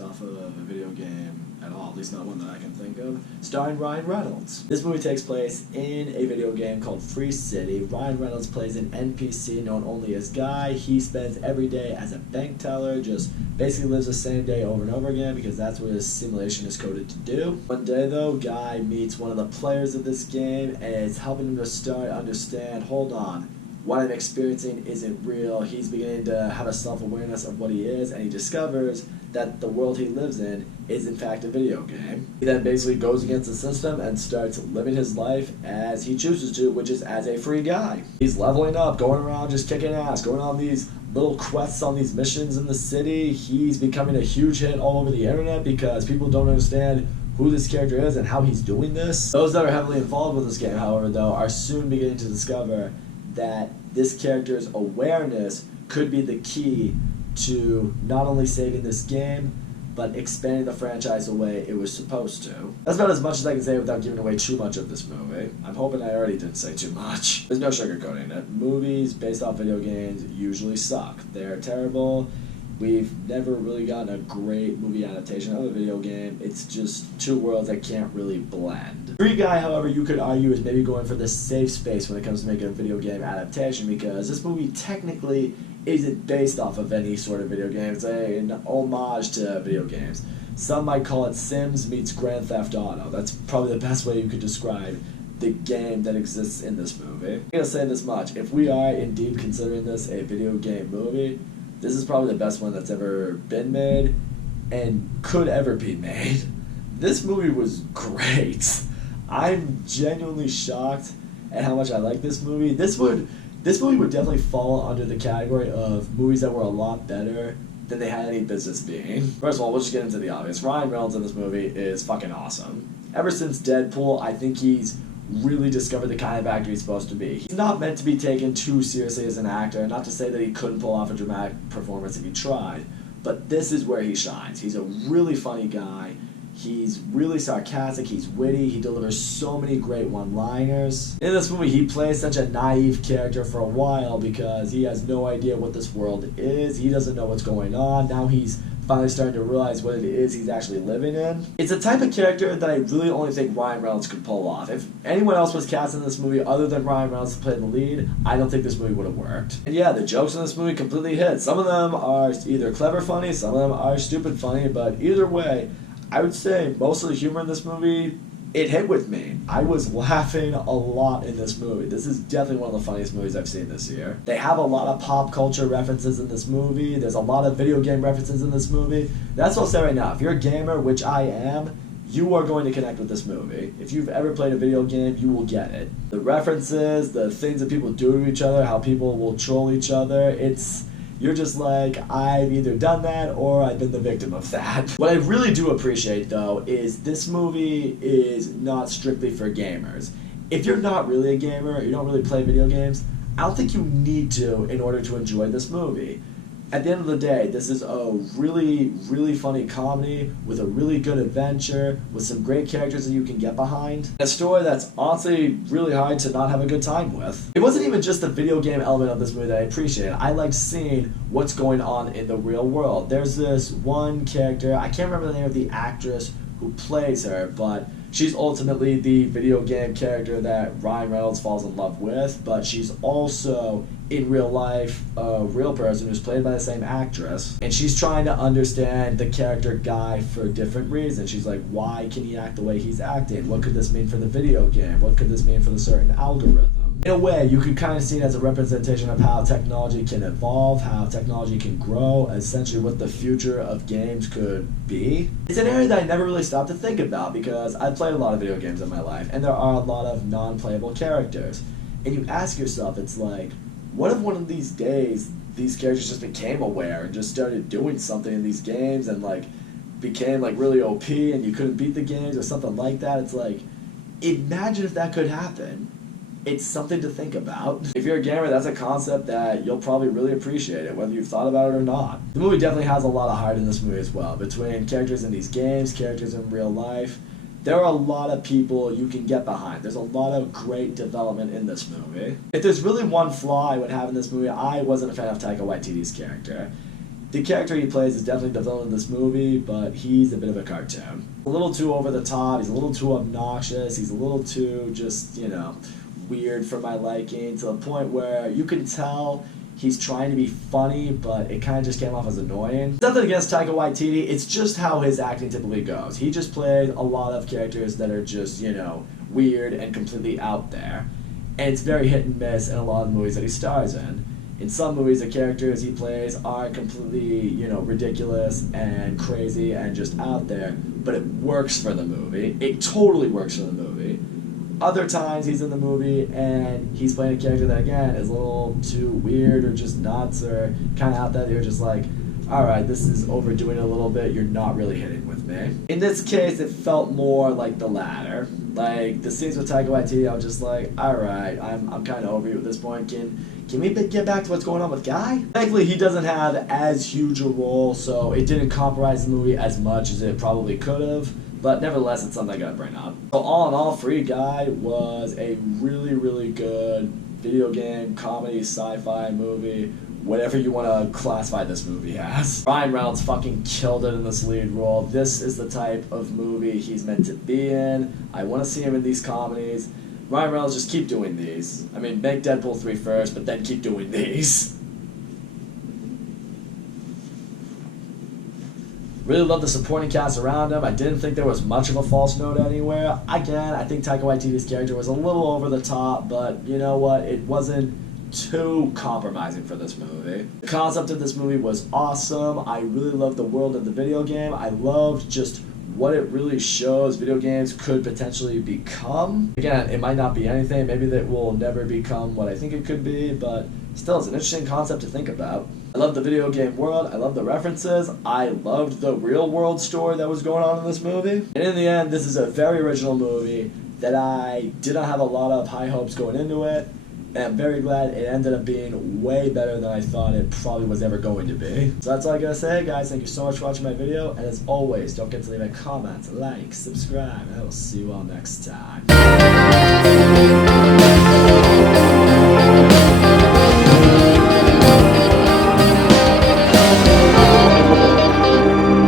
based off of a video game at all, at least not one that I can think of, starring Ryan Reynolds. This movie takes place in a video game called Free City. Ryan Reynolds plays an NPC known only as Guy. He spends every day as a bank teller, just basically lives the same day over and over again because that's what his simulation is coded to do. One day though, Guy meets one of the players of this game and it's helping him to start to understand, hold on, what I'm experiencing isn't real. He's beginning to have a self-awareness of what he is, and he discovers that the world he lives in is in fact a video game. He then basically goes against the system and starts living his life as he chooses to, which is as a free guy. He's leveling up, going around just kicking ass, going on these little quests on these missions in the city. He's becoming a huge hit all over the internet because people don't understand who this character is and how he's doing this. Those that are heavily involved with this game, however, though, are soon beginning to discover that this character's awareness could be the key to not only saving this game, but expanding the franchise the way it was supposed to. That's about as much as I can say without giving away too much of this movie. I'm hoping I already didn't say too much. There's no sugarcoating it. Movies based off video games usually suck. They're terrible. We've never really gotten a great movie adaptation of a video game. It's just two worlds that can't really blend. Free Guy, however, you could argue is maybe going for the safe space when it comes to making a video game adaptation because this movie technically isn't based off of any sort of video game. It's an homage to video games. Some might call it Sims meets Grand Theft Auto. That's probably the best way you could describe the game that exists in this movie. I'm gonna say this much. If we are indeed considering this a video game movie, this is probably the best one that's ever been made and could ever be made. This movie was great. I'm genuinely shocked at how much I like this movie. This movie would definitely fall under the category of movies that were a lot better than they had any business being. First of all, we'll just get into the obvious. Ryan Reynolds in this movie is fucking awesome. Ever since Deadpool, I think he's really discovered the kind of actor he's supposed to be. He's not meant to be taken too seriously as an actor, not to say that he couldn't pull off a dramatic performance if he tried, but this is where he shines. He's a really funny guy. He's really sarcastic, he's witty, he delivers so many great one-liners. In this movie, he plays such a naive character for a while because he has no idea what this world is, he doesn't know what's going on, now he's finally starting to realize what it is he's actually living in. It's a type of character that I really only think Ryan Reynolds could pull off. If anyone else was cast in this movie other than Ryan Reynolds to play the lead, I don't think this movie would have worked. And yeah, the jokes in this movie completely hit. Some of them are either clever funny, some of them are stupid funny, but either way, I would say most of the humor in this movie, it hit with me. I was laughing a lot in this movie. This is definitely one of the funniest movies I've seen this year. They have a lot of pop culture references in this movie. There's a lot of video game references in this movie. That's what I'll say right now. If you're a gamer, which I am, you are going to connect with this movie. If you've ever played a video game, you will get it. The references, the things that people do to each other, how people will troll each other, you're just like, I've either done that or I've been the victim of that. What I really do appreciate, though, is this movie is not strictly for gamers. If you're not really a gamer, or you don't really play video games, I don't think you need to in order to enjoy this movie. At the end of the day, this is a really, really funny comedy with a really good adventure, with some great characters that you can get behind. A story that's honestly really hard to not have a good time with. It wasn't even just the video game element of this movie that I appreciated. I liked seeing what's going on in the real world. There's this one character, I can't remember the name of the actress who plays her, but she's ultimately the video game character that Ryan Reynolds falls in love with, but she's also, in real life, a real person who's played by the same actress. And she's trying to understand the character Guy for different reasons. She's like, why can he act the way he's acting? What could this mean for the video game? What could this mean for the certain algorithm? In a way, you could kind of see it as a representation of how technology can evolve, how technology can grow, essentially what the future of games could be. It's an area that I never really stopped to think about because I've played a lot of video games in my life, and there are a lot of non-playable characters. And you ask yourself, it's like, what if one of these days these characters just became aware and just started doing something in these games and like became like really OP and you couldn't beat the games or something like that? It's like, imagine if that could happen. It's something to think about. If you're a gamer, that's a concept that you'll probably really appreciate it, whether you've thought about it or not. The movie definitely has a lot of heart in this movie as well, between characters in these games, characters in real life. There are a lot of people you can get behind. There's a lot of great development in this movie. If there's really one flaw I would have in this movie, I wasn't a fan of Taika Waititi's character. The character he plays is definitely the villain in this movie, but he's a bit of a cartoon. A little too over the top, he's a little too obnoxious, he's a little too just, weird for my liking, to the point where you can tell he's trying to be funny, but it kind of just came off as annoying. Nothing against Taika Waititi, it's just how his acting typically goes. He just plays a lot of characters that are just, weird and completely out there. And it's very hit and miss in a lot of the movies that he stars in. In some movies, the characters he plays are completely, ridiculous and crazy and just out there, but it works for the movie. It totally works for the movie. Other times he's in the movie and he's playing a character that, again, is a little too weird or just nuts or kind of out there. You're just like, alright, this is overdoing it a little bit, you're not really hitting with me. In this case, it felt more like the latter. Like, the scenes with Taika Waititi, I was just like, alright, I'm kind of over you at this point. Can we get back to what's going on with Guy? Thankfully, he doesn't have as huge a role, so it didn't compromise the movie as much as it probably could have. But nevertheless, it's something I gotta bring up. So all in all, Free Guy was a really, really good video game, comedy, sci-fi movie, whatever you want to classify this movie as. Ryan Reynolds fucking killed it in this lead role. This is the type of movie he's meant to be in. I want to see him in these comedies. Ryan Reynolds, just keep doing these. I mean, make Deadpool 3 first, but then keep doing these. Really love the supporting cast around him. I didn't think there was much of a false note anywhere. Again, I think Taika Waititi's character was a little over the top, but you know what? It wasn't too compromising for this movie. The concept of this movie was awesome. I really loved the world of the video game. I loved just what it really shows video games could potentially become. Again, it might not be anything. Maybe that will never become what I think it could be, but still, it's an interesting concept to think about. I love the video game world. I love the references. I loved the real world story that was going on in this movie. And in the end, this is a very original movie that I did not have a lot of high hopes going into it. And I'm very glad it ended up being way better than I thought it probably was ever going to be. So that's all I gotta say, guys. Thank you so much for watching my video. And as always, don't forget to leave a comment, like, subscribe, and I will see you all next time.